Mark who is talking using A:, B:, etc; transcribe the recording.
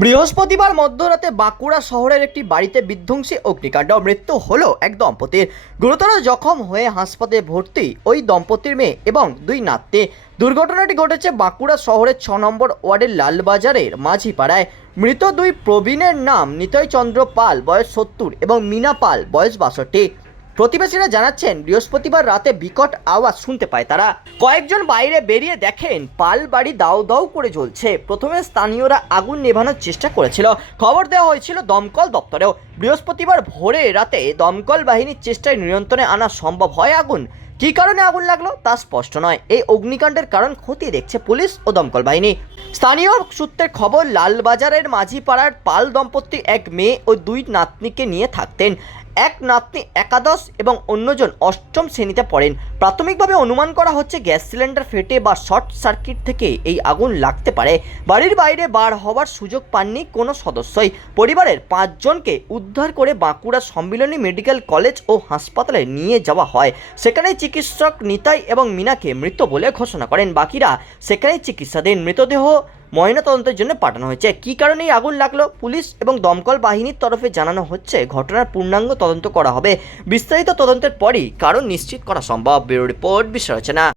A: বৃহস্পতিবার মধ্যরাতে বাঁকুড়া শহরের একটি বাড়িতে বিধ্বংসী অগ্নিকাণ্ড, মৃত্যু হলো এক দম্পতির। গুরুতর জখম হয়ে হাসপাতালে ভর্তি ওই দম্পতির মেয়ে এবং দুই নাতনি। দুর্ঘটনাটি ঘটেছে বাঁকুড়া শহরের ছ নম্বর ওয়ার্ডের লালবাজারের মাঝিপাড়ায়। মৃত দুই প্রবীণের নাম নিতয় চন্দ্র পাল, বয়স সত্তর, এবং মিনা পাল, বয়স বাষট্টি। প্রতিবেশীরা জানাচ্ছেন, বৃহস্পতিবার রাতে বিকট আওয়াজ শুনতে পায় তারা। কয়েকজন বাইরে বেরিয়ে দেখেন পাল বাড়ি দাউ দাউ করে জ্বলছে। প্রথমে স্থানীয়রা আগুন নেভানোর চেষ্টা করেছিল। খবর দেওয়া হয়েছিল দমকল দপ্তরেও। বৃহস্পতিবার ভোরে রাতে দমকল বাহিনীর চেষ্টায় নিয়ন্ত্রণে আনা সম্ভব হয় আগুন। কী কারণে আগুন লাগল তা স্পষ্ট নয়। এই অগ্নিকাণ্ডের কারণ খতিয়ে দেখছে পুলিশ ও দমকল বাহিনী। স্থানীয় সূত্রের খবর, লালবাজারের মাঝিপাড়ার পাল দম্পতি এক মেয়ে ও দুই নাতনিকে নিয়ে থাকতেন। এক নাতনি একাদশ এবং অন্যজন অষ্টম শ্রেণীতে পড়েন। প্রাথমিকভাবে অনুমান করা হচ্ছে গ্যাস সিলিন্ডার ফেটে বা শর্ট সার্কিট থেকে এই আগুন লাগতে পারে। বাড়ির বাইরে বার হওয়ার সুযোগ পাননি কোনো সদস্যই। পরিবারের পাঁচজনকে উদ্ধার করে বাঁকুড়া সম্মিলনী মেডিকেল কলেজ ও হাসপাতালে নিয়ে যাওয়া হয়। সেখানে চিকিৎসক নিতাই এবং মিনাকে মৃত বলে ঘোষণা করেন। বাকিরা সেখানেই চিকিৎসাধীন। মৃতদেহ ময়নাতদন্তের জন্য পাঠানো হয়েছে। কী কারণে এই আগুন লাগল? পুলিশ এবং দমকল বাহিনীর তরফে জানানো হচ্ছে, ঘটনার পূর্ণাঙ্গ তদন্ত করা হবে। বিস্তারিত তদন্তের পরই কারণ নিশ্চিত করা সম্ভব। ব্যুরো রিপোর্ট বিশ্ব রচনা